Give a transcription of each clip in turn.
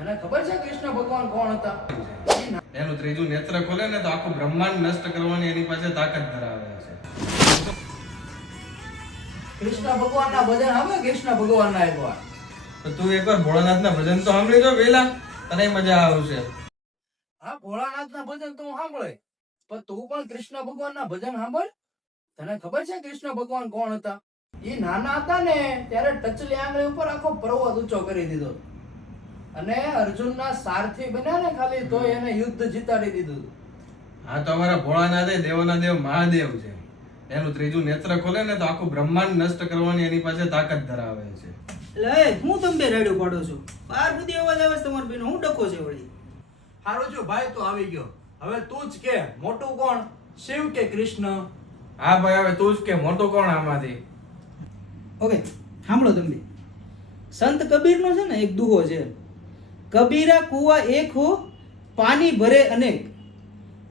તને ખબર છે કૃષ્ણ ભગવાન કોણ હતા? એનું ત્રીજું નેત્ર ખોલે ને તો આખું બ્રહ્માંડ નષ્ટ કરવાની એની પાસે તાકાત ધરાવે છે. કૃષ્ણ ભગવાનના ભજન હવે કૃષ્ણ ભગવાનના એકવાર. તો તું એકવાર ભોળાનાથના ભજન તો સાંભળી જો વેલા, તને મજા આવશે. હા, ભોળાનાથના ભજન તો હું સાંભળે, પણ તું પણ કૃષ્ણ ભગવાનના ભજન સાંભળ. તને ખબર છે કૃષ્ણ ભગવાન કોણ હતા? એ નાના હતા ને ત્યારે ટચલી આંગળી ઉપર આખો પર્વત ઊંચો કરી દીધો અને અર્જુનના સારથી બન્યા ને ખાલી તો એને યુદ્ધ જીતાડી દીધું. હા, તો અમારા ભોળાનાથ એ દેવોના દેવ મહાદેવ છે. એનું ત્રીજું નેત્ર ખોલે ને તો આખું બ્રહ્માંડ નષ્ટ કરવાની એની પાસે તાકાત ધરાવે છે. એટલે હું તમે રેડું પાડો છું. બાર બધી અવાજ આવે છે તમારા બેનો, હું ડકો છે વળી. હારું જો ભાઈ તો આવી ગયો. હવે તું જ કે મોટું કોણ, શિવ કે કૃષ્ણ? હા ભાઈ, હવે તું જ કે મોટો કોણ આમાંથી? ઓકે, સાંભળો તમે. સંત કબીરનો છે ને એક દુહો છે. કબીરા કુવા એક હો, પાણી ભરે અનેક,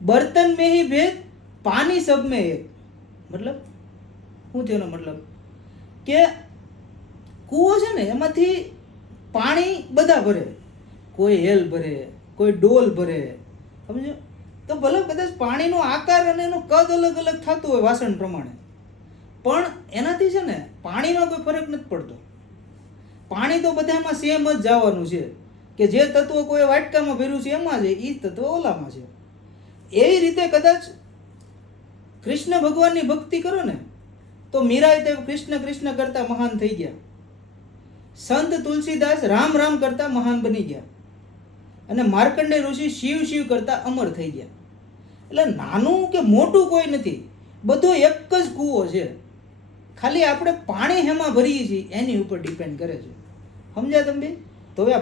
બર્તન में ही भेद, पानी सब में एक. મતલબ શું થયો એનો મતલબ કે કૂવો છે ને એમાંથી પાણી બધા ભરે, કોઈ હેલ ભરે, કોઈ ડોલ ભરે, સમજો તો ભલે કદાચ પાણીનો આકાર અને એનો કદ અલગ અલગ થતું હોય વાસણ પ્રમાણે, પણ એનાથી છે ને પાણીનો કોઈ ફરક નથી પડતો. પાણી તો બધામાં સેમ જ જવાનું છે, કે જે તત્વ કોઈ વાટકામાં ભર્યું છે એમાં છે, એ તત્વ ઓલામાં છે. એવી રીતે કદાચ કૃષ્ણ ભગવાનની ભક્તિ કરો ને તો મીરાએ તે કૃષ્ણ કૃષ્ણ કરતા મહાન થઈ ગયા. સંત તુલસીદાસ રામ રામ કરતા મહાન બની ગયા અને માર્કંડે ઋષિ શિવ શિવ કરતા અમર થઈ ગયા. એટલે નાનું કે મોટું કોઈ નથી, બધો એક જ કૂવો છે. ખાલી આપણે પાણી હેમાં ભરીએ છીએ એની ઉપર ડિપેન્ડ કરે છે. સમજ્યા તમે? તો હવે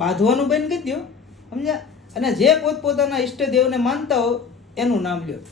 બાંધવાનું બંધ કરી દો, સમજ્યા? અને જે પોતપોતાના ઈષ્ટદેવને માનતા હો એનું નામ લ્યો.